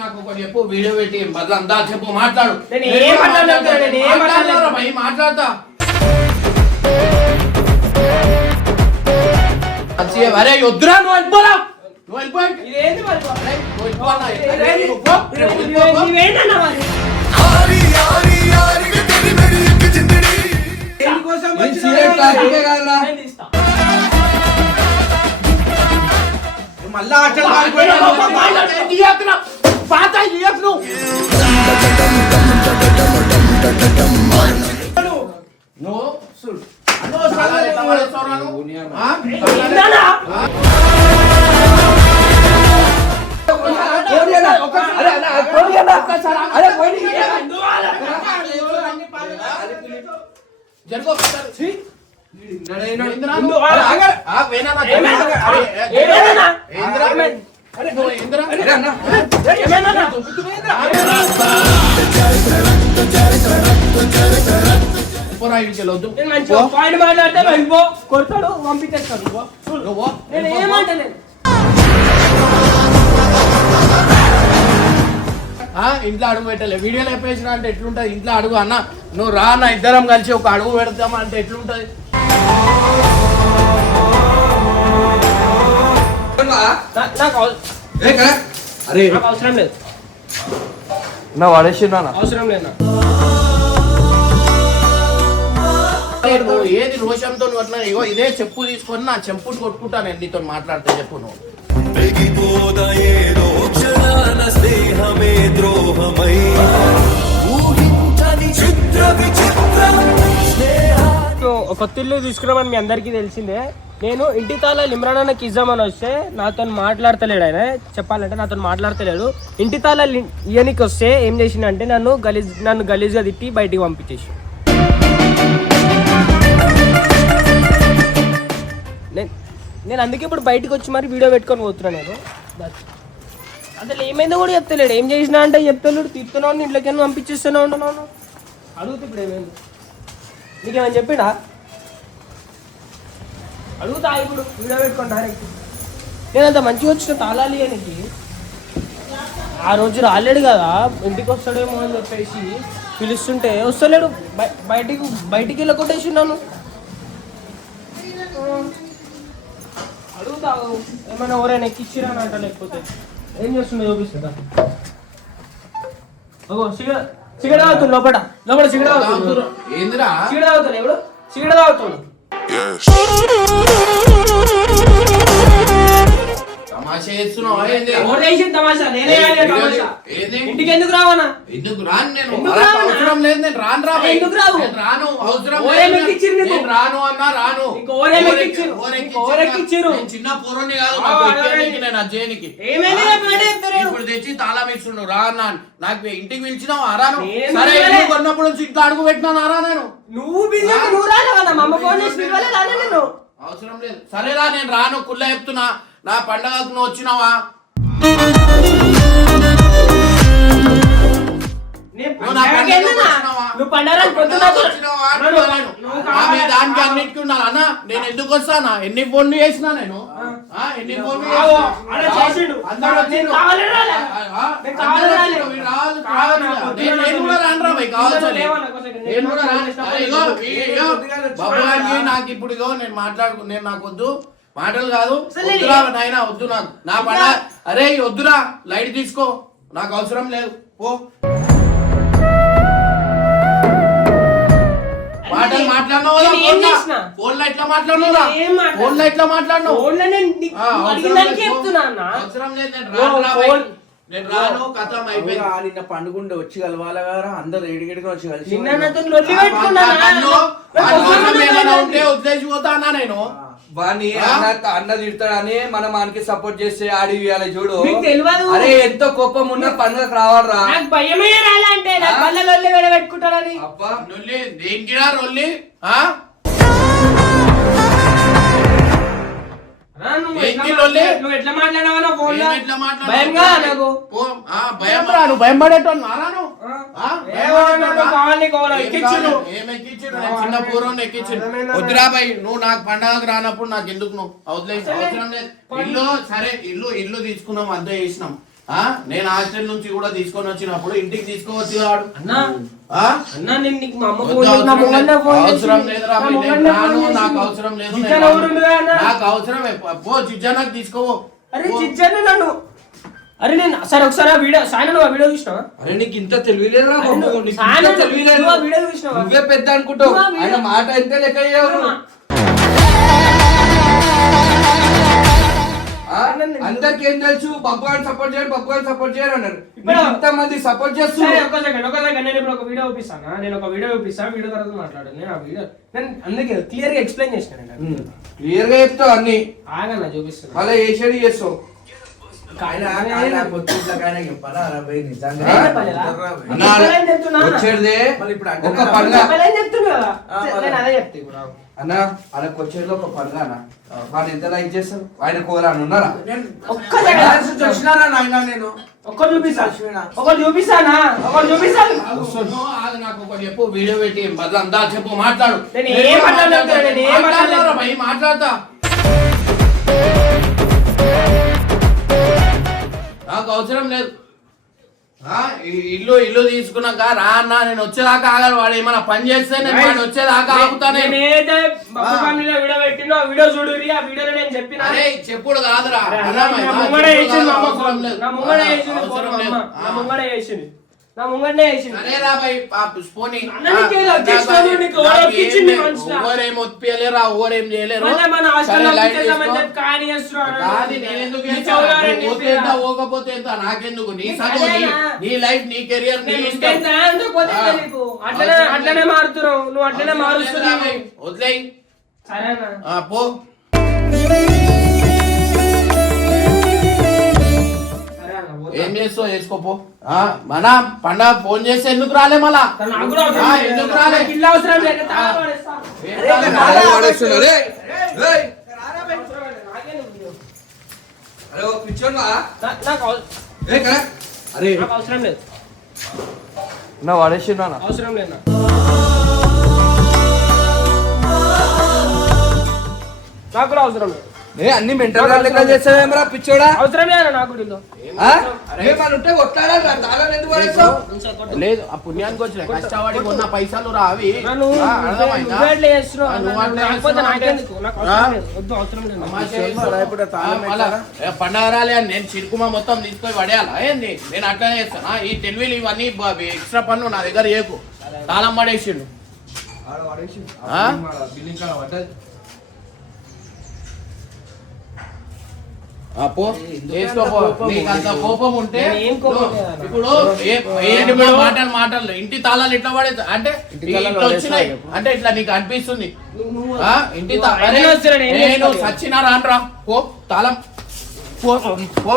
నాకు ఒకటి చెప్పు, వీడియో పెట్టి బదులు అందా చెప్పు, మాట్లాడు. మాట్లాడతా అరే వద్దురా, నువ్వు వెళ్ళిపోరా, నువ్వు వెళ్ళిపోయి మళ్ళా పాత మాట్లాడితే వెళ్ళిపో, కొడతాడు, పంపించేస్తాడు. నేను ఏమంటలేదు. ఇంట్లో అడుగు పెట్టలే, వీడియోలో చెప్పేసిన అంటే ఎట్లుంటది? ఇంట్లో అడుగు అన్న, నువ్వు రా అన్న, ఇద్దరం కలిసి ఒక అడుగు పెడతామా అంటే ఎట్లుంటది? అవసరం లేదు, నా వాడేసి అవసరం లేదు. ఏది రోషంతో నువ్వు అట్లా ఇగో ఇదే చెప్పు తీసుకొని నా చెంపుని కొట్టుకుంటా నేను నీతో మాట్లాడితే. చెప్పు నువ్వు కొత్త ఇల్లు తీసుకున్నామని మీ అందరికీ తెలిసిందే. నేను ఇంటి తాళాలు ఇమ్రాన్ అన్నకి ఇద్దామని వస్తే నాతో మాట్లాడతలేడు. ఆయన చెప్పాలంటే నాతో మాట్లాడతలేడు. ఇంటి తాళాలు ఇయనికి వస్తే ఏం చేసిందంటే నన్ను గలీజ్గా తిట్టి బయటికి పంపించేసి, నేను అందుకే ఇప్పుడు బయటకు వచ్చి మరి వీడియో పెట్టుకొని పోతున్నాను. నేను అసలు ఏమైందో కూడా చెప్తలేడు. ఏం చేసినా అంటే చెప్తలేడు, తిప్పుతున్నాను, ఇంట్లోకి పంపించేస్తూనే ఉంటున్నాను. అడుగుతా ఇప్పుడు ఏమైంది, నీకేమని చెప్పిండా? అడుగుతా ఇప్పుడు వీడియో పెట్టుకోండి డైరెక్ట్. నేను అంత మంచిగా వచ్చిన తాళాలి అనేది ఆ రోజు రాలేడు కదా, ఇంటికి వస్తాడేమో అని చెప్పేసి పిలుస్తుంటే వస్తలేడు. బయటికి వెళ్ళి కొట్టేసిన్నాను. అడుగుతా ఏమైనా ఎవరైనా ఎక్కిచ్చిరా అని అంట, లేకపోతే ఏం చేస్తుండో చూపిస్తుందా? సిగరెట్ తాగుతుంది లోపల సిగరెట్ తాగుతుంది. సిగరెట్ తాగుతాడు ఎవడు? సిగరెట్ తాగుతాడు. ఇంటికి ఎందుకు రావనా? ఎందుకు రాను? నేను అవసరం లేదు, నేను రాను. ఎందుకు రావు? రాను, అవసరం రాను అన్నా రాను. చిన్న పూర్వని కాదు, నేను అజ్జయనికి ఇప్పుడు తెచ్చి తాళం ఇస్తుండు. రా అన్నా, నాకు ఇంటికి పిలిచినావు రాను. సరే కొన్నప్పుడు ఇంట్లో అడుగు పెట్టినాను రా. నేను అవసరం లేదు, సరేరా నేను రాను. కుళ్ళ చెప్తున్నా, నా పండగకు నువ్వు వచ్చినావా? దానికి అన్నిటికీ ఉండాలి అన్న. నేను ఎందుకు వస్తానా? ఎన్ని ఫోన్లు చేసినా నేను, ఎన్ని ఫోన్లు నాకు ఇప్పుడు ఇగో నేను నేను నాకు వద్దు మాటలు కాదు. వద్దురా నాయన, వద్దు నాకు, నా పండగ. అరే వద్దురా, లైట్ తీసుకో, నాకు అవసరం లేదు, పో. మాటలు మాట్లాడినావు, ఫోన్ లో ఎట్లా మాట్లాడినావురా? ఫోన్ లో ఎట్లా మాట్లాడినావు? అవసరం లేదు, నేను రాను. కథం అయిపోయింది. నిన్న పండుగ వచ్చి కలవాలి కదా, అందరు ఏడిగడిగా వచ్చి కలిసి ఉంటే వదిలేసి పోతా అన్నా నేను. వాడిని అన్న తిడతాడని మనం మనకి సపోర్ట్ చేస్తే ఆడి చూడు. అరే ఎంతో కోపం ఉన్న పండుగకు రావాలరా. భయమే రాలంటే పెట్టుకుంటాడని. అబ్బా దేనికిరా రొల్లి? నువ్వు ఎట్లా మాట్లాడావా ఫోన్ లో? భయంగా నాకు భయం రా. నువ్వు భయం పడేటోను చిన్న పూర్వం ఎక్కించు. వద్దురా భయ్, నువ్వు నాకు పండగకు రానప్పుడు నాకు ఎందుకు? నువ్వు అవసరం లేదు. ఇల్లు సరే, ఇల్లు తీసుకున్నాం, అంతా చేసినాం. నేను హాస్టల్ నుంచి కూడా తీసుకొని వచ్చినప్పుడు ఇంటికి తీసుకోవచ్చు వాడు. అన్నా ఆ? అన్నా నేను నీకు మా అమ్మ వద్దు, ఫోన్ చేసి నా మొగన్నే ఫోన్ చేసి అవసరం లేదురా నా భయ్, మొగన్నే నేను ఫోన్ రాను, చేసి నాకు అవసరం లేదు, చిచ్చా నేను ఎవరు ఉండగా అన్నా? నాకు అవసరమే పో చిజ్జానకు తీసుకోవో. అరే చిచ్చాను నన్ను. అరే నేను సరే ఒకసారి ఆ వీడియో సాయన నువ్వు ఆ వీడియో చూసినావా? అరే నీకు ఇంత తెలివిలేదురా బాబు, నీకు సాయన ఇంత తెలివిలేదు. నువ్వు ఆ వీడియో చూసినావా? నువ్వే పెద్ద అనుకుంటావు, నువ్వు ఆ వీడియో- ఆయన మాట ఎంత లెక్క చేయవు నువ్వు. అందరికి ఏం తెలుసు, బబ్బు గారిని సపోర్ట్ చేయండి, బబ్బు గారిని సపోర్ట్ చేయండి అన్నారు. ఇప్పుడు ఇంత మంది సపోర్ట్ సరే చేస్తున్నారు. ఒక సెకండ్ నేను ఇప్పుడు ఒక వీడియో చూపిస్తాను. నేను ఒక వీడియో చూపిస్తాను, వీడియో తర్వాత మాట్లాడు. నేను ఆ వీడియో నేను అందుకే క్లియర్ గా ఎక్స్ప్లెయిన్ చేసిన నేను. క్లియర్ గా చెప్తావు అన్ని, ఆగన్నా చూపిస్తాను. మళ్ళీ ఏ షేడ్ చేస్తావు. వచ్చేదే ఒక పండుగ చెప్పలేని చెప్తున్నా కదా. నేను అదే చెప్తా ఇప్పుడు ఆగు. అన్న, ఆయనకు వచ్చేది ఒక పండుగ అన్న. వాళ్ళు ఎంత లైక్ చేస్తారు, ఆయన కోరాను ఉన్నారా? ఒక్క సెకండ్ నేను ఒక్కటి చూపిస్తానా ఒకటి చూపిస్తాను. ఆగు, నాకు ఒకటి చెప్పు, వీడియో పెట్టి బదులు అందా చెప్పు, మాట్లాడు. నేను ఏం మాట్లాడలేదు, నేను ఏం మాట్లాడలేదు. భయ్, మాట్లాడతా. నాకు అవసరం లేదు. ఇల్లు తీసుకున్నాక రా అన్న, నేను వచ్చేదాకా ఆగాలి. వాడు ఏమైనా పని చేస్తే నేను వాడు వచ్చేదాకా ఆగుతానే. నేనైతే బబ్బు ఫ్యామిలీలో వీడియో పెట్టినా ఆ వీడియో చూడురి, ఆ వీడియోలో నేను చెప్పిన అరే చెప్పుడు కాదురా, నా ముంగడే వేసింది మా అమ్మ ఫోన్. అవసరం లేదు. నా ముంగడే వేసింది ఫోన్ అవసరం మా లేదు. అమ్మ. నా ముంగడే వేసింది. నా ముంగడే వేసింది. అరే రా భయ్, పోనీ. అన్ననికి ఏదో చేస్తాను, నీకు ఎవరో ఇచ్చింది మనసులో. ఓవరేం ఒప్పియలేరా, ఓవరేం చేయలేరు. మళ్ళీ మన హాస్టల్లో సరే, లైట్ పిలిచేసామని తీసుకో. చెప్పి కానీ చేస్తున్నాడు. కానీ నేనెందుకు నీ చేస్తా? చౌరాలని నువ్వు పోతే ఎంత, పోకపోతే ఎంత, నాకెందుకు? నీ చదువు, నీ లైఫ్, నీ కెరియర్, నీ నేను ఇష్టం. ఇంతేనా? అంత పోతే నీకు అట్లనే మారుతున్నావు, నువ్వు అట్లనే మారుస్తున్నావు. వదిలేయ్. సరేనా పో. సరే అన్న, పోతా. ఏం చేస్తావు చేసుకోపో. మన పండగ ఫోన్ చేసి ఎందుకు రాలే మళ్ళా? నాకు కూడా అవసరం లేదు. ఎందుకు రాలే? నాకు ఇల్లు అవసరం లేదు. తాళం పడేస్తా. వాడేస్తున్నాడు, ఏయ్, ఏయ్. నాకెందుకు? అరే ఓ పిచ్చోన్వా? నాకు ఏ కదా? అరే అవసరం లేదు, నా వాడేసిండు అన్న. అవసరం లేదు. నాకు కూడా అవసరం లేదు, ఏ అన్ని మెంటల్ గా లెక్క చేస్తావేమరా పిచ్చోడా? అవసరం లేదు నాకు కూడా ఇల్లు. ఆ? ఏమన్నా ఉంటే కొట్లాడాలి రా, తాళం ఎందుకు పడేస్తావు? లేదు, ఆ పుణ్యానికి వచ్చిన కష్టపడి కొన్న పైసలు రా అవి. నన్ను అర్థమైందా? నువ్వే అట్లా చేస్తున్నావు. నువ్వు అట్లా లేకపోతే చేస్తున్నావు నాకెందుకు? నాకు అవసరం లేదు. వద్దు, అవసరం లేదు నాకు. మళ్ళా, పండగ రాలే అని నేను చిరుకుమా మొత్తం తీసుకొని పడేయాలా ఏంది? నేను అట్లనే చేస్తానా? ఈ తెలివిలు ఇవన్నీ ఎక్స్ట్రా పనులు నా దగ్గర చేయకు. తాళం పడేసిండు. చేసుకోపో. నీకు అంత కోపం ఉంటే ఏం కోపం లేదన్న. ఇప్పుడు ఏంటి మన మాటలు ఇంటి తాళాలు ఇట్లా పడే అంటే ఇట్లా వచ్చినాయి అంటే ఇట్లా నీకు అనిపిస్తుంది. ఇంటి నేను సచ్చినా రానరా, పో తాళం, పో.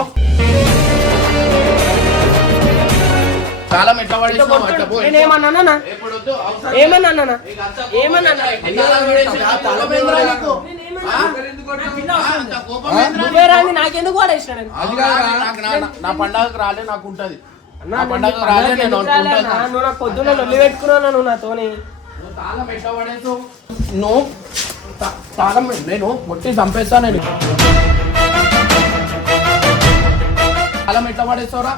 తాళం ఎట్లా పడేసినావు అట్లా పో. నేనేమన్నానా? ఎప్పుడొద్దు, అవసరం లేదు. ఏమన్నా నీకు అంత కోపం ఏమన్నా? ఏంద్రా? ఈ తాళం పడేసి ఆ తాళం ఏంద్రా నీకు? అంత కోపం ఏంద్రా నువ్వే నీకు? రాని నాకెందుకు వాడేసిన నేను? అది కాదురా, నా పండగకు రాలే, నాకు ఉంటది. అన్నా, నా నేను పండగకు నీ రాలే, పండగకి నేను ఎందుకు రాలే అన్నా? ఉంటాను. నువ్వు నాకు పొద్దున్న లొల్లి పెట్టుకున్నావు నువ్వు నాతోని. నువ్వు తాళం ఎట్లా పడేసావు? నువ్వు తాళం నేను కొట్టి చంపేస్తా. నేను తాళం ఎట్లా పడేస్తావురా?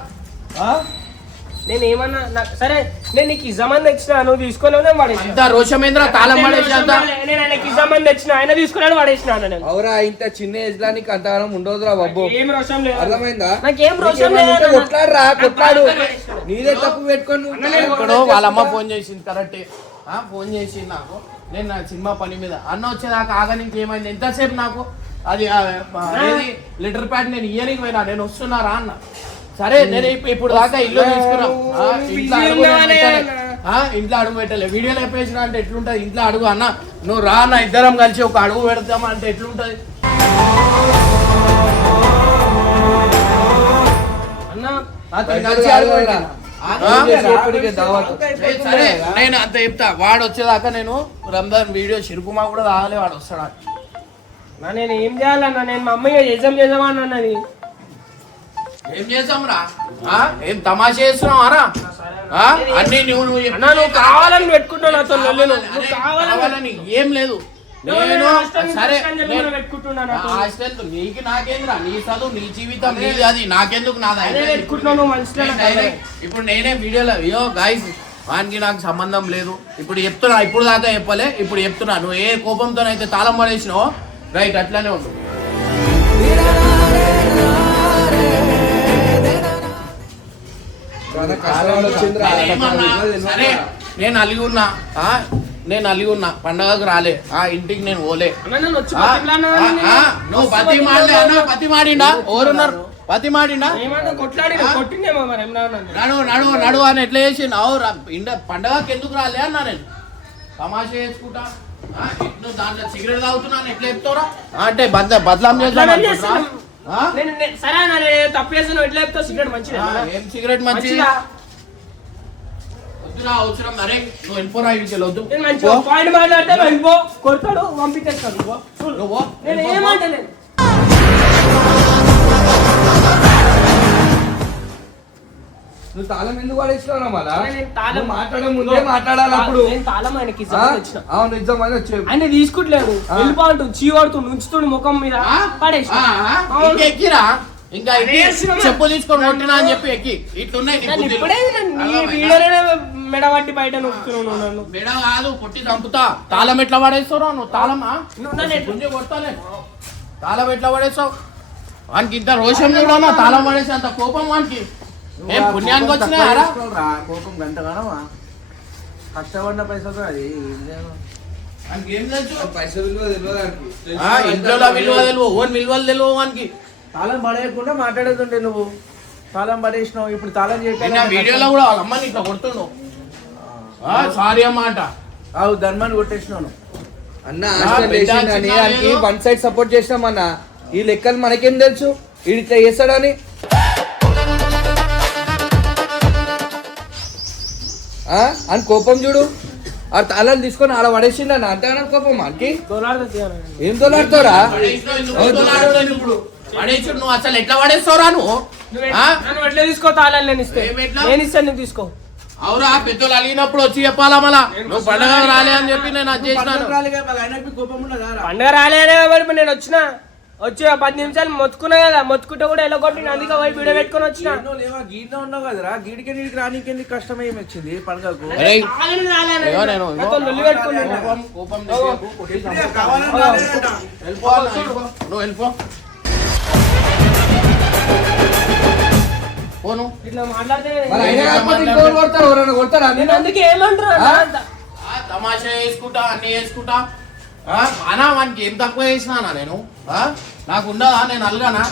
నేను ఏమన్నా సరే, నేను నీకు ఇజామని తెచ్చిన, నువ్వు తీసుకోలేవు, నేను వాడేసిన. అంత రోషమేంద్ర తాళం పడేసి అంత. నేను ఆయనకి ఇజామని తెచ్చిన, ఆయన తీసుకున్నాడు, వాడేసిన అన్న నేను. అవురా, ఇంత చిన్న ఏజ్ లా నీకు అంతగానం ఉండదురా బాబు. ఏం రోషం లేదు, అర్థమైందా? నాకేం రోషం లేదు. కొట్లాడరా, కొట్లాడు. నీదే తప్పు పెట్టుకొని నువ్వు ఇప్పుడు వాళ్ళ అమ్మ ఫోన్ చేసింది కరెక్టే. ఫోన్ చేసింది నాకు, నేను నా సినిమా పని మీద అన్న వచ్చేదాకా ఆగని. ఇంకేమైంది ఎంతసేపు నాకు అది లెటర్ ప్యాడ్ నేను ఇయ్యనికి పోయినా, నేను వస్తున్నారా అన్న. సరే నేను ఇప్పుడు దాకా ఇల్లు తీసుకున్నాం, ఇంట్లో అడుగు పెట్టలే. వీడియోలో చెప్పేసిన అంటే ఎట్లుంటది? ఇంట్లో అడుగు అన్న, నువ్వు రా అన్న, ఇద్దరం కలిసి ఒక అడుగు పెడతామా అంటే ఎట్లుంటది? సరే నేను అంత చెప్తా. వాడు వచ్చేదాకా నేను రంజాన్ వీడియో చిరుకుమా కూడా రాలే, వాడు వస్తాడా? నేను ఏం చేయాలన్నా? నేను మా అమ్మయ్య చేద్దామని అన్నది. ఏం చేసాం రా? ఏం తమాషా చేస్తున్నావు రా? అన్ని నువ్వు కావాలని పెట్టుకుంటావు నాతో లొల్లి. నువ్వు కావాలని కావాలని ఏం లేదు. నేను సరే పెట్టుకుంటున్నాను హాస్టల్ నీకు నాకేంద్రా, నీ చదువు నీ జీవితం నీది, అది నాకెందుకు నాది. ఇప్పుడు నేనే వీడియోలో అయ్యో గాయస్ వానికి నాకు సంబంధం లేదు ఇప్పుడు చెప్తున్నా, ఇప్పుడు దాకా చెప్పలే ఇప్పుడు చెప్తున్నా. నువ్వు ఏ కోపంతో అయితే తాళం పడేసినావో రైట్ అట్లానే ఉండు. సరే నేను అలిగి ఉన్నా పండగకు రాలే ఇంటికి నేను పోలే. నువ్వు పతి మాడిండా ఓరున్నారు పతి మాడిండా నడు అని ఎట్లా చేసి పండగకి ఎందుకు రాలే అన్నా నేను తమాషా చేసుకుంటా. నువ్వు దాంట్లో సిగరెట్ తాగుతున్నాను ఎట్లా చెప్తావురా అంటే బదలాం చేస్తాను. తప్పు చేస్తాను ఎట్లా చెప్తావు? సిగరెట్ మంచిది, ఏం సిగరెట్ మంచిది అవసరం. అరే నువ్వు వెళ్ళిపోరా ఇంటికి వద్దు పాయింట్ మాట్లాడితే వెళ్ళిపో, కొడతాడు పంపించేస్తాడు. నేను ఏమంటలేదు. నువ్వు తాళం ఎందుకు పడేసినావు మళ్ళా? మాట్లాడే ముందే మాట్లాడాలి. అప్పుడు నేను తాళం ఆయనకి ఆయన తీసుకుంటలేడు, వెళ్ళిపో అంటుంది, చీవాడుతుండు, ఉంచుతుండు ముఖం మీద పడేసి ఎక్కిరా ఇంకా చెప్పు తీసుకొని కొట్టినా అని చెప్పి ఎక్కి ఇట్లున్నాయి. మెడబట్టి బయట నొక్కుతున్నావు నన్ను. మెడ కాదు కొట్టి చంపుతా. తాళం ఎట్లా పడేస్తావు నువ్వు? తాళమా కొడతానే తాళం ఎట్లా పడేస్తావు? వానికి ఇంత రోషం కూడా తాళం పడేసి అంత కోపం వానికి. ఏం పుణ్యానికి వచ్చినారా కోపం గంటగానమా? కష్టపడిన పైసలు అది ఏం తెలుసు? పైసలు విలువ తెలియదు. ఇంట్లో విలువ తెలియదు, ఓన్ విలువలు తెలియదు వానికి. తాళం పడేయకుండా మాట్లాడేస్తుంటే నువ్వు తాళం పడేసినావు. ఇప్పుడు తాళం చెప్పి వీడియోలో కూడా వాళ్ళ అమ్మని ఇట్లా కొడుతున్నావు. సారీ అన్నమాట ధర్మాన్ని కొట్టేసినాను అన్న. వన్ సైడ్ సపోర్ట్ చేసినాం అన్న. ఈ లెక్కలు మనకేం తెలుసు వీడు ఇట్లా చేస్తాడని. అని కోపం చూడు, ఆ తాళాలు తీసుకొని ఆడ పడేసిండన్న అంటే కోపం మనకి. ఏం తోలాడుతారా నువ్వు అసలు ఎట్లా పడేస్తావురా నువ్వు? ఎట్లా తీసుకో తాళాలు? నేను ఇస్తాను నువ్వు తీసుకో. అవురా పెద్దోళ్ళు అలిగినప్పుడు వచ్చి చెప్పాలా మళ్ళా నువ్వు పండగ రాలే అని చెప్పి నేను అది చేసినాను. పండగ రాలే అనే కాబట్టి నేను వచ్చి 10 నిమిషాలు మొత్తుకున్నా కదా, మొత్తుకుంటే కూడా ఎలా కొట్టి అందుకే పోయి వీడియో పెట్టుకొని వచ్చిన. గీడ్లో ఉన్నావు కదరా, గీడికి నీడికి రానికి ఎందుకు కష్టం ఏమి వచ్చింది పండగకు? నువ్వు వెళ్ళిపో పోను ఇట్లా మాట్లాడితే అందుకే ఏమంటారు తమాషా వేసుకుంటా అన్ని వేసుకుంటా అనా వానికి ఏం తక్కువ చేసినా నేను నాకు ఉండదా? నేను అలగానా?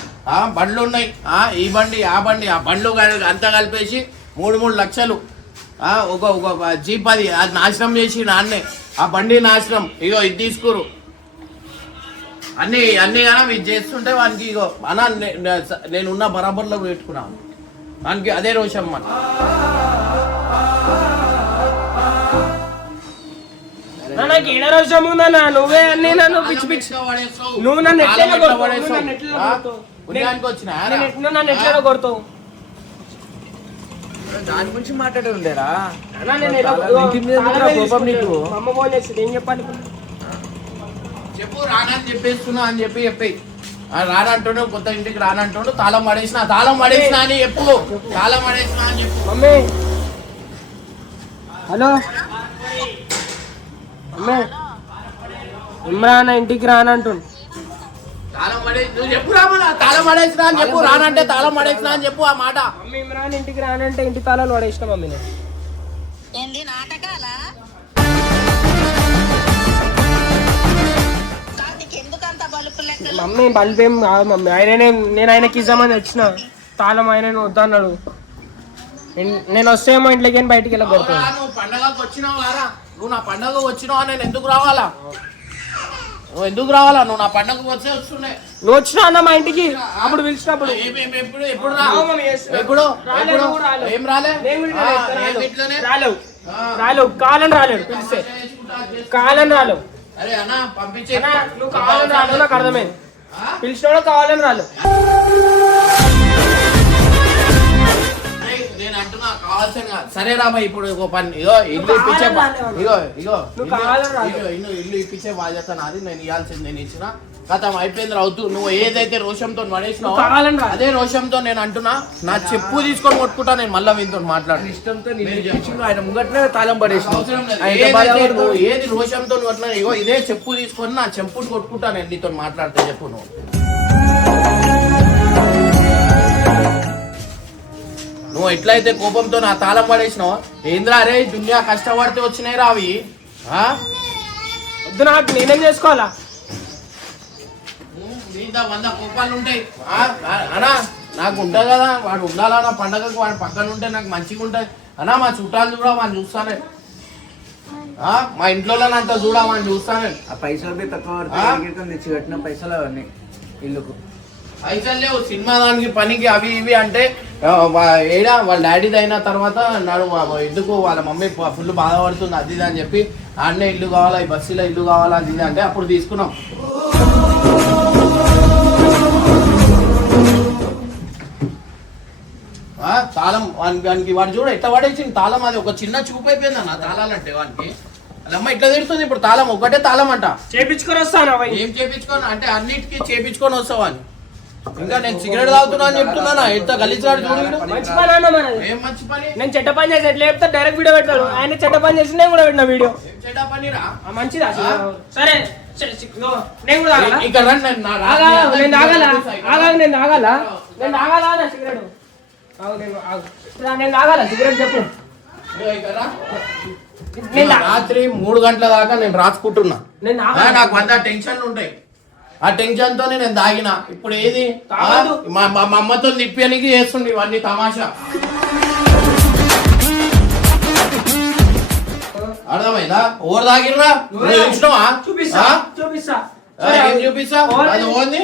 బండ్లు ఉన్నాయి, ఈ బండి ఆ బండి ఆ బండ్లు అంతా కలిపేసి 3 లక్షలు ఒక జీప్ అది నాశనం చేసి నాన్నే ఆ బండి నాశనం. ఇగో ఇది తీసుకురు అన్ని కానీ ఇది చేస్తుంటే వానికి ఇగో అనా నేనున్న బరాబర్లో పెట్టుకున్నాను వానికి అదే రోషం మన. నాకు ఏడ రోషం ఉందన్నా? నువ్వే అన్ని నన్ను పిచ్చి పిచ్చి నువ్వు నన్ను ఎట్లా కొడతావు? దాని గురించి మాట్లాడే ఉండేరా? అమ్మ ఫోన్ చేస్తుంది, ఏం చెప్పాలి చెప్పు? రానని చెప్పేస్తున్నా అని చెప్పి రానంటుండు, కొత్త ఇంటికి రానంటుండు, తాళం పడేసిన అని చెప్పు. తాళం పడేసిన అని చెప్పు. మమ్మీ హలో అమ్మే ఇమ్రాన్ ఇంటికి రానంటుండు. తాళం పడేసి నువ్వు చెప్పు రామన్నా, తాళం పడేసిన అని చెప్పు. రానంటే తాళం పడేసిన అని చెప్పు ఆ మాట. మమ్మీ ఇమ్రాన్ ఇంటికి రానంటే ఇంటి తాళాలు పడేసిన మమ్మీ. మమ్మీ బల్బ్ ఏం కాదు మమ్మీ, నేను ఆయనకి ఇద్దామని వచ్చిన తాళం ఆయన వద్దన్నాడు. నేను వస్తేమో ఇంట్లోకి బయటికి వెళ్ళకూడదు. నువ్వు పండగకు వచ్చినావు వారా? నువ్వు నా పండగకు వచ్చినావా? నేను ఎందుకు రావాలా? నువ్వు ఎందుకు రావాలా? నువ్వు నా పండగకు వచ్చే వస్తున్నాయి. నువ్వు వచ్చినా అన్న మా ఇంటికి అప్పుడు పిలిచినప్పుడు ఏం రాలేవు కాలని రాలేడు పిలిస్తే కాలని రాలేవు. అరే అన్న పంపించే నువ్వు కావాలని రాలేవు, నాకు అర్థమైంది. పిలిచినా కావాలని రాలేవు. నేను అంటున్నా కావాల్సిన సరే రాబా ఇప్పుడు ఒక పని ఇగో ఇల్లు ఇప్పించే ఇల్లు ఇప్పించే బాధ్యత నాది. నేను ఇవ్వాల్సింది నేను ఇచ్చిన కథం అయిపోయింది. అవుతూ నువ్వు ఏదైతే రోషంతో పడేసినావు అదే రోషంతో నేను అంటున్నా. నా చెప్పు తీసుకొని కొట్టుకుంటా నేను మళ్ళీ వీళ్ళతో మాట్లాడు. ఇష్టంతో ఆయన ముంగట్నే తాళం పడేసినావు. ఏది రోషంతో నువ్వు అట్లా ఇగో ఇదే చెప్పు తీసుకొని నా చెప్పుని కొట్టుకుంటా నేను నీతో మాట్లాడితే చెప్పు. నువ్వు ఎట్లయితే కోపంతో నా తాళం పడేసినావు ఏంద్రా అరే దునియా కష్టపడితే వచ్చినాయి రా అవి. వద్దు నాకు నేనేం చేసుకోవాలా? నీతో 100 కోపాలు ఉంటాయి అనా నాకు ఉంటుంది కదా. వాడు ఉండాలా నా పండగకు వాడు పక్కన ఉంటే నాకు మంచిగా ఉంటుంది అన్నా. మా చుట్టాలు చూడ వాడిని చూస్తానే. మా ఇంట్లో అంతా చూడ వాడిని చూస్తానే. ఆ పైసలు తక్కువ తెచ్చి కట్టిన పైసలు అవన్నీ ఇల్లుకు పైసలు లేవు. సినిమా దానికి పనికి అవి ఇవి అంటే ఏడా వాళ్ళ డాడీది అయిన తర్వాత నాడు ఎందుకు వాళ్ళ మమ్మీ ఫుల్ బాధపడుతుంది అది ఇది అని చెప్పి ఆడనే ఇల్లు కావాలా ఈ బస్సులో ఇల్లు కావాలా అది ఇది అంటే అప్పుడు తీసుకున్నాం. తాళం వానికి వాడు చూడ ఎట్లా పడేసింది తాళం. అది ఒక చిన్న చూపు అయిపోయింది అన్న తాళాలంటే వానికి. అమ్మ ఇట్లా తిడుతుంది ఇప్పుడు. తాళం ఒకటే తాళం అంట. చేపించుకొని వస్తాను. ఏం చేపించుకొని అంటే అన్నిటికీ చేపించుకొని వస్తావు అని. ఇంకా నేను సిగరెట్ తాగుతున్నా అని చెప్తున్నానా? ఎంత గలీజాడు చూడు. మంచి పని అన్న ఏం మంచి పని? నేను చెడ్డ పని చేసి ఎట్లా చెప్తా డైరెక్ట్ వీడియో పెడతాడు. ఆయన చెడ్డ పని చేసి నేను కూడా పెట్టిన వీడియో. చెడ్డ పని రా మంచిదా? సరే నేను కూడా ఇక్కడ నేను తాగాలా సిగరెట్? నేను తాగాలా సిగరెట్ చెప్పు. రాత్రి 3 గంటల దాకా నేను రాసుకుంటున్నా. నాకు 100 టెన్షన్లు ఉంటాయి. ఆ టెన్షన్ తోనే నేను తాగిన. ఇప్పుడు ఏది మా అమ్మతో తిప్పడానికి చేస్తుండే ఇవన్నీ తమాషా. అర్థమైందా? ఓవర్ తాగిర్రా చూసినావా? చూపిస్తా ఏం చూపిస్తా? అది ఓన్ది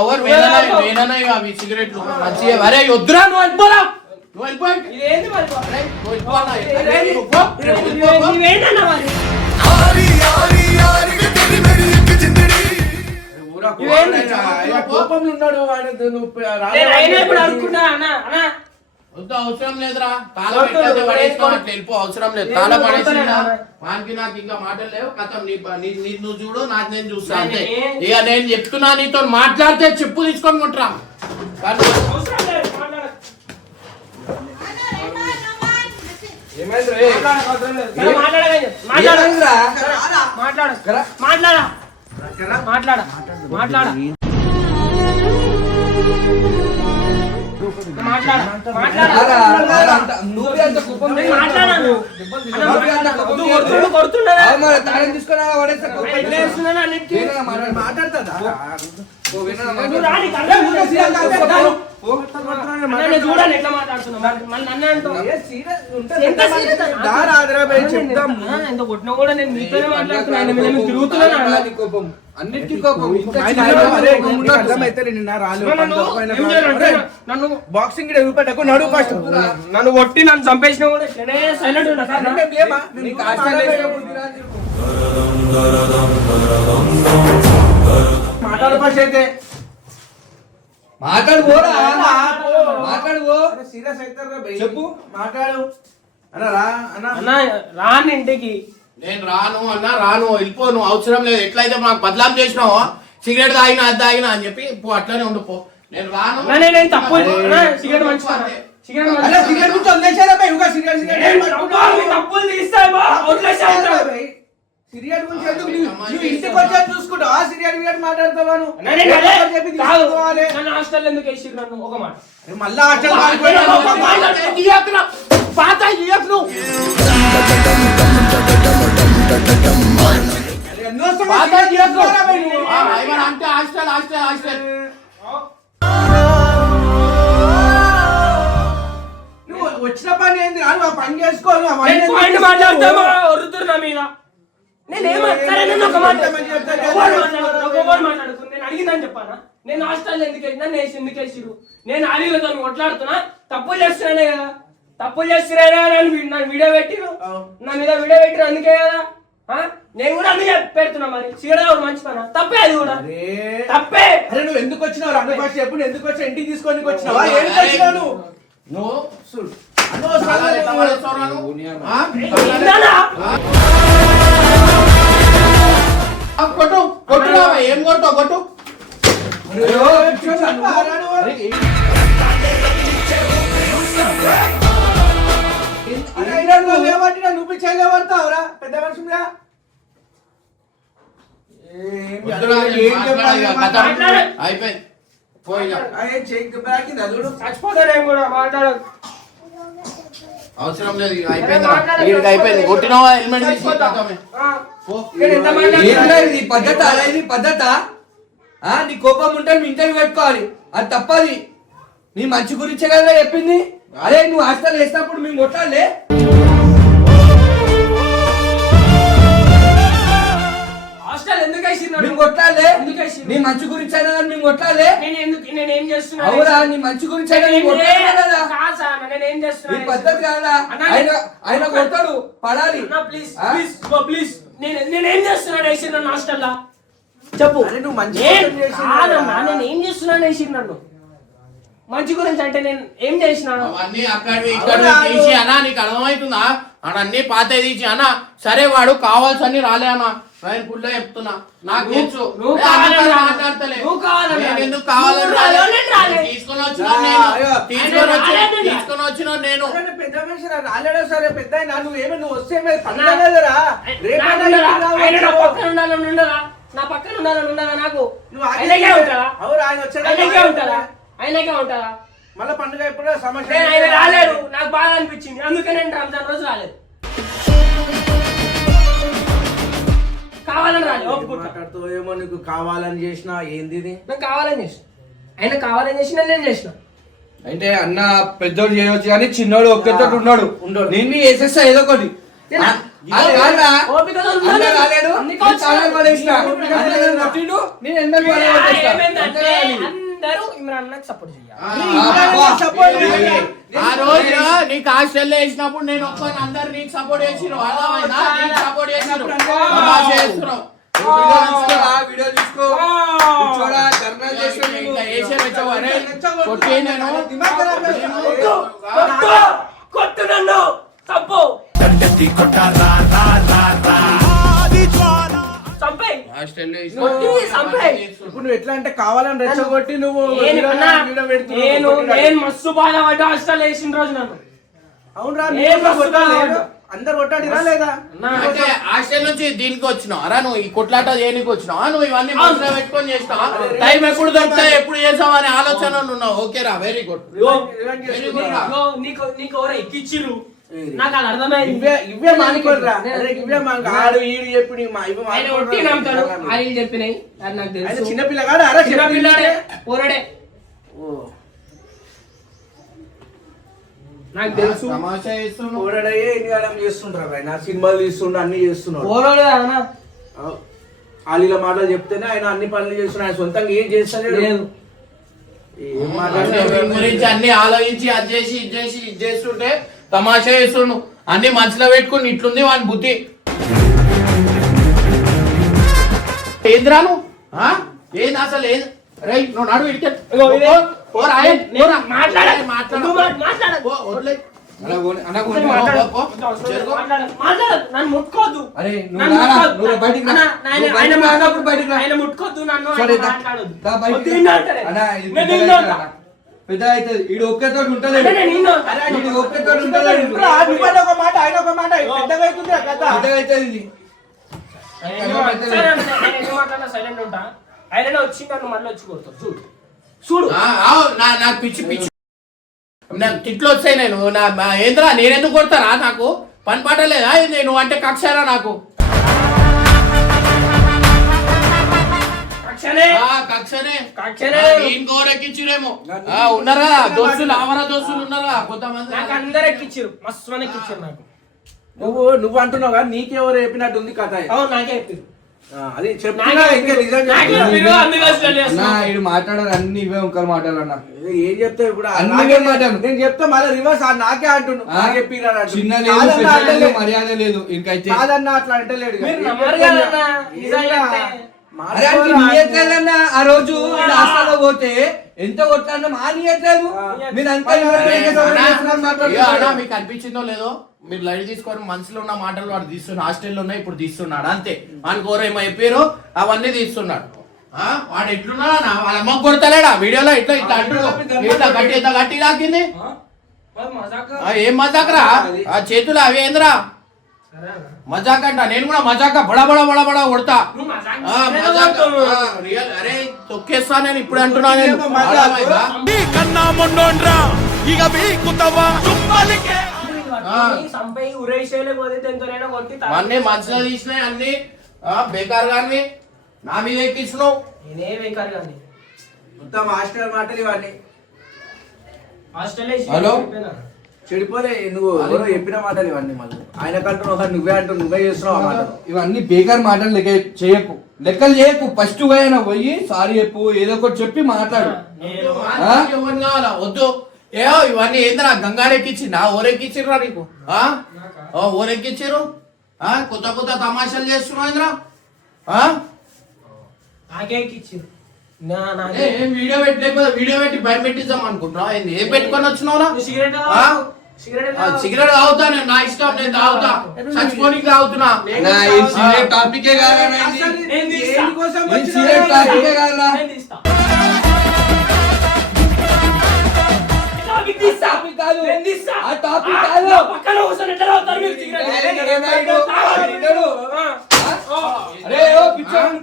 ఓవర్ వేనన్నా అవి సిగరెట్లు మంచిగా. అరే వద్దురా నువ్వు వెళ్ళిపోరా. నువ్వు వెళ్ళిపోయి అవసరం లేదురా. తాళం ఎట్లయితే పడేసినావు అట్లా వెళ్ళిపో. అవసరం లేదు. తాళం పడేసినా వానికి నాకు ఇంకా మాటలు లేవు. కథం నువ్వు చూడు నాకు నేను చూస్తా అంతే. ఇక నేను చెప్తున్నా నీతో మాట్లాడితే చెప్పు తీసుకొని కొంటరా. చూడండి ఎట్లా మాట్లాడుతున్నా. కొట్టినా కూడా నేను మీతోనే మాట్లాడుతున్నా. తిరుగుతున్నాను అన్నిటికీ కోపం. నన్ను బాక్సింగ్ నడు ఫస్ట్. నన్ను కొట్టి నన్ను చంపేసిన కూడా సైలెంట్ ఉన్నా. మాట్లాడు ఫస్ట్ అయితే మాట్లాడు సీరియస్ అవుతారు చెప్పు మాట్లాడు అన్న రాను ఇంటికి. నేను రాను అన్నా రాను వెళ్ళిపో. నువ్వు అవసరం లేదు. ఎట్లయితే మాకు బదలాం చేసినావో సిగరెట్ తాగినా అది తాగినా అని చెప్పి అట్లనే ఉండిపో. నేను రాను. తప్పు సిగరెట్ మంచి తప్పులు తీస్తాయి. సిరియట్ గురించి ఎందుకు ఇంటికి వచ్చి చూసుకుంటావా? సిరియట్ మాట్లాడతావా? హాస్టల్ ఎందుకు వేసిర్రు నన్ను? ఒక మాట మళ్ళా అంటే హాస్టల్ హాస్టల్ హాస్టల్ నువ్వు వచ్చిన పని ఏంది? ఆ పని చేసుకో. మాట్లాడతామా నా మీద అడిగిందని చెప్పానా? నేను హాస్టల్ ఎందుకు ఎందుకు వేసిరు? నేను ఆలీలతో కొట్లాడుతున్నా. తప్పులు చేస్తున్నానే కదా. తప్పులు చేస్తున్నానే నన్ను వీడియో పెట్టిరు. నా మీద వీడియో పెట్టిరు అందుకే కదా. నేను కూడా అందుకే పెడుతున్నా. మరి సిగరెట్ మంచి పనా? తప్పే అది కూడా తప్పే. అరే నువ్వు ఎందుకు వచ్చినావు? అన్న ఫస్ట్ చెప్పు. ఎందుకు వచ్చా? ఇంటికి తీసుకొని వచ్చినావా? నువ్వు తాళాలు ఎట్లా పడేస్తావురా నువ్వు? ఆ? కొట్టు కొట్టురా, ఏం కొడతావు కొట్టు. నువ్వు చేయలేవడతావురా పెద్ద మనుషులుగా వద్దురా, నేను మాట్లాడను ఇక, కథ అయిపోయింది పోయినా. చచ్చిపోతానేం కూడా మాట్లాడదు. అవసరం లేదు ఇక, అయిపోయిందిరా. వీడికి అయిపోయింది. కొట్టినావా హెల్మెట్ తీసి కథమే. పో. ఏంట్రా ఇది పద్ధత? ఇది పద్ధత? నీ కోపం ఉంటే మీ ఇంటర్వ్యూ పెట్టుకోవాలి, అది తప్పది. నీ మంచి గురించే కదా చెప్పింది. అరే నువ్వు హాస్టల్ వేసినప్పుడు మేము కొట్టాలి. హాస్టల్ ఎందుకు వేసినాడు? మేము కొట్టాలి. ఎందుకు వేసినాడు? నీ మంచి గురించి అయినా కానీ మేము కొట్టాలి. నేనేం చేస్తున్నా? అవురా, నీ మంచి గురించి అయినా మేము కొట్టాలి కదా. కాదు సార్, నేనేం చేస్తున్నా? ఈ పద్ధతి కాదా? ఆయన కొడతాడు, పడాలి. Please please please. నేనేం చేస్తున్నాడు వేసి నన్ను హాస్టల్లా? చెప్పు. నువ్వు మంచి కాదమ్మా, నేను ఏం చేస్తున్నాను వేసి నన్ను? మంచి గురించి అంటే నేను ఏం చేసినాను? అవన్నీ అక్కడివి ఇక్కడ తీసి అన్నా, నీకు అర్థమవుతుందా? అన్నీ పాత తీసి అన్నా. సరే వాడు కావాల్సని రాలే అన్నా, నేను పుల్ల చెప్తున్నా. నాకు తెలుసు నువ్వు కావాలని మాట్లాడతలే. నువ్వు కావాలని నేను ఎందుకు కావాలని రాలే? తీసుకొని వచ్చిన నేను పెద్ద మనిషి రాలేడా సరే పెద్ద నువ్వు వస్తే పండగరా నా పక్కన ఉండాలని ఉండదా? నాకు నువ్వు ఆయనకే ఉంటారా? ఆయన ఆయనకే ఉంటారా? ఆయనకే ఉంటారా? మళ్ళీ పండుగ ఎప్పుడో సమస్య ఆయన రాలేడు, నాకు బాగా అనిపించింది, అందుకే నేను రంజాన్ రోజు రాలేదు. కావాలని రాలేదు, ఒప్పుకుంటా. మాట్లాడుతూ ఏమో నీకు కావాలని చేసినా ఏంది ఇది? నేను కావాలని చేసిన, ఆయన కావాలని చేసిన, నేను చేసిన. అంటే అన్న పెద్దోడు చేయవచ్చు కానీ చిన్నోడు ఒక్కతో ఉన్నాడు. నిన్ను వేసేస్తా ఏదో ఒకటి. అందరూ ఇమ్రాన్ నాకు సపోర్ట్ చేయాలి. ఆ రోజు నీకు హాస్టల్లో వేసినప్పుడు నేను ఒక్కని అందరు నీకు సపోర్ట్ చేసిరు. అర్థమైందా? నీకు సపోర్ట్ చేసిరు. చేస్తున్నావు వీడియో తీసుకో. కొట్టి నేను కొట్టు నన్ను తప్పు ఇప్పుడు నువ్వు ఎట్లా అంటే కావాలని రెచ్చగొట్టి నువ్వు నేను మస్తు బాధపడ్డా హాస్టల్ వేసిన రోజు నన్ను. అవునరా అందరు కొట్టాడిరా లేదా? అంటే హాస్టల్ నుంచి దీనికి వచ్చినావు అరా? నువ్వు ఈ కొట్లాట చేయడానికి వచ్చినావా? నువ్వు ఇవన్నీ మనసులో పెట్టుకొని చేస్తావా? టైం ఎప్పుడు దొరుకుతాయి, ఎప్పుడు చేసావా అనే ఆలోచన ఉన్నావు. ఓకేరా, వెరీ గుడ్. నీకు ఎవరు ఎక్కిచ్చిర్రు? నాకు అది అర్థమైంది. ఇవే మానుకోరా, ఇవే మాకు ఆడు ఈడు చెప్పి చెప్పినాయి నాకు తెలుసు. చిన్నపిల్లగాడు చిన్నపిల్లాడే పోరాడే. నాకు తెలుసు. తమాషా చేస్తున్నావు. పోరాడయ్యే ఎన్ని కాలం చేస్తుంటారు ఆయన, సినిమాలు తీస్తుండ అన్ని చేస్తున్నాడు. పోరాడు అన్న ఆలీల మాటలు చెప్తేనే ఆయన అన్ని పనులు చేస్తున్నాడు. ఆయన సొంతంగా ఏం చేస్తలేదు. ఏం గురించి అన్ని ఆలోచించి అది చేసి ఇది చేసి ఇది చేస్తుంటే తమాషా చేస్తుండు. అన్ని మనసులో పెట్టుకుని ఇట్లుంది వాని బుద్ధి. ఏంద్రాను ఏంది అసలు? ఏది రైట్ నువ్వు నడు ఇడికే ముట్టుకోద్దు. పెద్ద అవుతుంది. ఈడు ఒక్కతో ఉంటలేదు. ఒక్కతో సైలెంట్ ఉంటా. ఆయన వచ్చి నన్ను మళ్ళీ వచ్చి కొడతాడు. చూడు చూడు నాకు పిచ్చి పిచ్చి నాకు తిట్లు వచ్చాయి. నేను ఏంద్రా నేనెందుకు కొడతారా? నాకు పని పాట లేదా? నేను అంటే కక్షారా? నాకు ఇంకోరెక్కిచ్చిరేమో ఉన్నారా దోస్తులు? ఆవరా దోస్తులు ఉన్నారా కొంతమంది? నాకు అందరు ఎక్కిచ్చిరు, మస్తు మంది ఎక్కిచ్చారు. నాకు నువ్వు అంటున్నావు కదా, నీకెవరు చెప్పినట్టు ఉంది కథ. అవును, నాకే చెప్పారు. అది చెప్తున్నా మాట్లాడారు అన్ని ఇవే ఒకరు మాట్లాడాలన్నా. ఏం చెప్తావు ఇప్పుడు? నేను చెప్తా మళ్ళీ రివర్స్ నాకే అంటున్నా. చిన్న మర్యాద లేదు ఇంకైతే కాదన్నా అట్లా అంటలేడు. అరే అంటే నీయట్లేదన్నా ఆ రోజు హాస్టల్లో పోతే ఎంత కొట్టాను మా నీయట్లేదు మీరంతా మీకు అనిపించిందో లేదో మీరు లైట్ తీసుకొని మనసులో ఉన్న మాటలు వాడు తీస్తున్నాడు, హాస్టల్లో ఉన్నాయి ఇప్పుడు తీస్తున్నాడు అంతే. వానికి ఎవరేమో చెప్పారు అవన్నీ తీస్తున్నాడు. వాడు ఎట్లున్నాడా వాళ్ళ అమ్మకు కొడతలేడా వీడియోలో ఇట్లా ఇట్లా అంటారు, ఇట్లా గట్టి ఇంత గట్టి తాకింది. ఏం మజాకరా ఆ చేతులు అవి ఏంద్రా మజాక్ అంట. నేను కూడా మజాక బడబడ బడబడ కొడతా రియల్. అరే తొక్కేస్తా నేను ఇప్పుడు అంటున్నా. నేను అన్ని మంచిగా తీసినాయి అన్ని బేకార్ గాని నా మీద ఎక్కించినావు. నేనే బేకార్ గాని మొత్తం హాస్టల్ మాటలు ఇవన్నీ. హలో చెడిపోలే నువ్వు ఎవరో చెప్పిన మాటలు ఇవన్నీ. మళ్ళీ ఆయన కంటూ నువ్వే అంటూ నువ్వే చేస్తున్నావు ఆ మాటలు. ఇవన్నీ బేకార్ మాటలు చేయకు, లెక్కలు చేయకు. ఫస్ట్ పోయినా పోయి సారీ చెప్పు, ఏదో ఒకటి చెప్పి మాట్లాడు. కావాలా వద్దు ఏ ఇవన్నీ ఏంద్రా గంగాడెక్కిచ్చిందా ఓరెక్కిచ్చిర్రా నీకు? ఓరెక్కిచ్చిర్రు కొత్త కొత్త తమాషాలు చేస్తున్నావు. నాకే ఎక్కిచ్చిర్రు. వీడియో పెట్టలేకపోతే వీడియో పెట్టి భయం పెట్టిద్దాం అనుకుంటున్నావు. ఏం పెట్టుకొని వచ్చినావురా? సిగరెట్ తాగుతా నేను, నా ఇష్టం, నేను తాగుతా, చచ్చిపోనికి తాగుతున్నా. టాపికే కాదా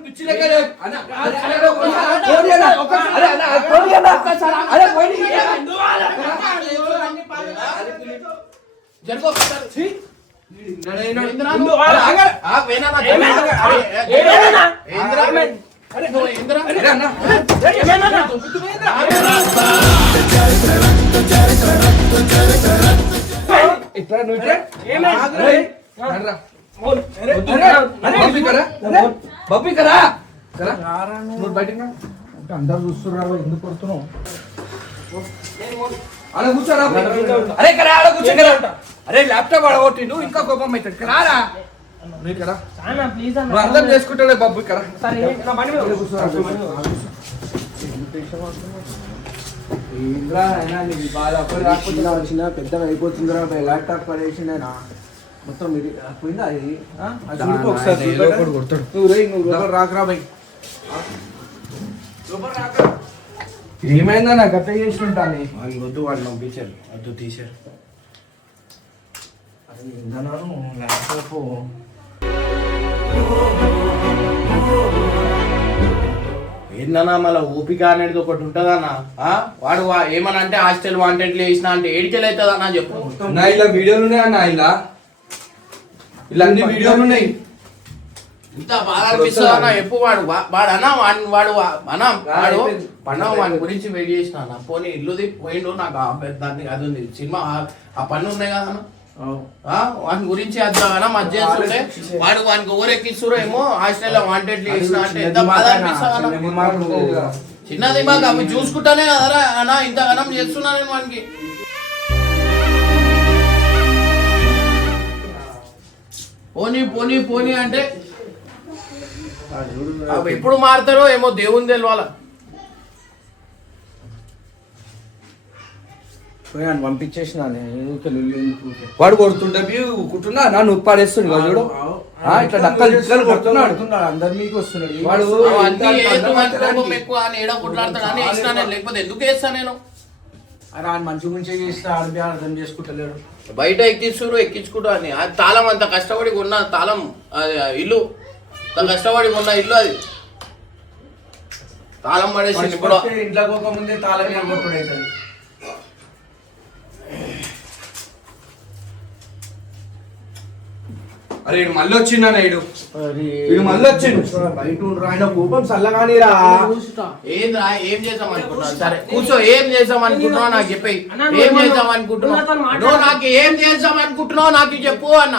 పిచ్చి లెక్క బబ్బీ కదా అందరు చూస్తున్నారు ఎందుకు కొడుతున్నావు? అలా కూర్చోరా. అరే కదా అలా కూర్చో కదా. అరే ల్యాప్టాప్ అడగొట్టిండు ఇంకా కోపం అవుతాడు కదా. నువ్వు అర్థం చేసుకుంటాడే బాబు ఇక్కడ చిన్న పెద్దగా అయిపోతుందిరా ల్యాప్టాప్ పడేసి మొత్తం పోయిందా ఇది నువ్వు రాకరా బై ఏమైందా నాకు అట్లా చేసినట్టాను. వద్దు వాడు పంపించారు, వద్దు తీసారు. ల్యాప్టాప్ ఏందన్నా మళ్ళీ ఓపిక అనేది ఒకటి ఉంటదన్నా. వాడు ఏమన్నా అంటే హాస్టల్ వాంటెడ్లు వేసిన అంటే ఏడికెళ్ళి అవుతుందన్నా చెప్పు. నా ఇలా వీడియోలు ఉన్నాయి అన్న, ఇలా అన్ని వీడియోలు ఉన్నాయి. ఇంత బాగా అనిపిస్తుంది అన్న ఎప్పుడు వాడు అన్నా వాడు అన్నా వాడు పన్ను వాడి గురించి వెయిట్ చేసిన అన్న. పోనీ ఇల్లుది పోయిండు నాకు దాన్ని అది ఉంది సినిమా ఆ పన్ను ఉన్నాయి కదా అన్న, వాని గురించి అన్న మధ్య చేస్తుంటే వాడు వానికి ఊరెక్కిస్తురో ఏమో హాస్టల్లో వాంటెడ్ వేసిన అంటే ఎంత బాధ అనిపిస్తుంది అన్న. చిన్నది మాకు అవి చూసుకుంటానే కదరా అన్న ఇంత గణం చేస్తున్నా నేను వానికి. పోనీ పోనీ పోనీ అంటే ఎప్పుడు మారుతారో ఏమో దేవుని తెలవాల. పంపించేసిన వాడు కొడుతుంటే కుట్టున్నా నన్ను ఉప్పాడేస్తుంది చూడు ఇట్లా డక్కలు ఇట్లా కొడుతున్నాడు. అందరి మీకు వస్తున్నాడు వాడు ఎక్కువ అని ఏడ కొట్లాడతాడు అని వేసినా నేను, లేకపోతే ఎందుకు వేస్తా నేను? అరే ఆయన మంచి గురించే చేస్తే ఆడబి అర్థం చేసుకుంటలేడు. బయట ఎక్కించుకుంటా అని అది తాళం అంత కష్టపడి ఉన్న తాళం ఇల్లు అంత కష్టపడి ఉన్న ఇల్లు అది తాళం పడేసి ఇప్పుడు ఇంట్లో పోకముందే తాళం కొట్టుడు అవుతుంది. అరే ఇడు మళ్ళీ వచ్చిందా ఇడు మళ్ళీ వచ్చిండు బయట ఆయన కోపం చల్లగానిరా. ఏంద్రా ఏం చేద్దాం అనుకుంటున్నావు? సరే కూర్చో. ఏం చేద్దాం అనుకుంటున్నావు నాకు చెప్పి. ఏం చేద్దాం అనుకుంటున్నావు నువ్వు? నాకు ఏం చేద్దాం అనుకుంటున్నావు నాకు చెప్పు అన్న.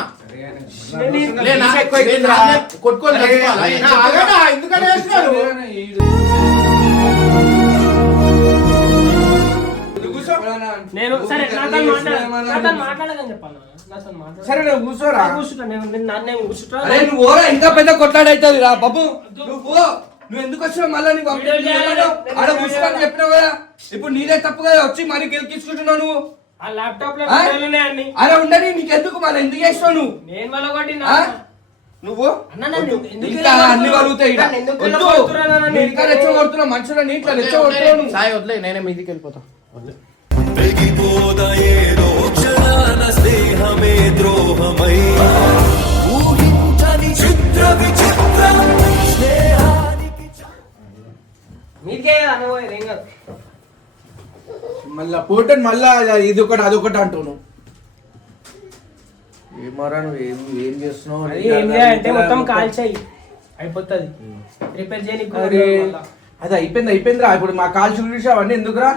కొట్టుకొని నేను సరే నాతో ఏమన్నా మాట్లాడదని చెప్పాను నాతో మాట్లాడ సరే నువ్వు కూర్చోరా కూర్చుంటా నేను కూర్చుంటా అరే నువ్వు ఓరా ఇంకా పెద్ద కొట్లాడైతుంది రా బాబు నువ్వు ఎందుకు వచ్చినావు మళ్ళీ నీకు ఆడ కూర్చోని చెప్పినావు కదా ఇప్పుడు నీదే తప్పు కదా వచ్చి మరి గెలికించుకుంటున్నావు నువ్వు ఆ ల్యాప్టాప్ లో ఆ? అన్ని అరే ఉండని నీకెందుకు మళ్ళీ ఎందుకు చేస్తావు నువ్వు నేను వల్ల కొట్టినా ఆ? నువ్వు అన్న నన్ను ఎందుకు ఇంకా ఇలా అన్ని వలుగుతాయి ఈడ. నన్ను ఎందుకు ఇలా వద్దు. కొడుతున్నా నన్ను? నువ్వు ఇంకా రెచ్చగొడుతున్నావు మనుషులని ఇట్లా రెచ్చగొడుతున్నావు నువ్వు. సాయి వదిలే నేనే మీదికి వెళ్ళిపోతా వదిలే. తెగిపోదయేదో క్షణాన స్నేహమే ద్రోహమై ఊహించని చిత్ర విచిత్రం స్నేహానికి మీకే అనుభవం ఏం కాదు మళ్ళా పోటని మళ్ళా ఇది ఒకటి అదొకటి అంటున్నావు ఏమారా నువ్వు ఏం చేస్తున్నావు అది ఏం చేయాలంటే మొత్తం కాల్చాయి అయిపోతుంది రిపేర్ చేయడానికి అది అయిపోయింది రా ఇప్పుడు మా కాల్ చూసి అవన్నీ ఎందుకురా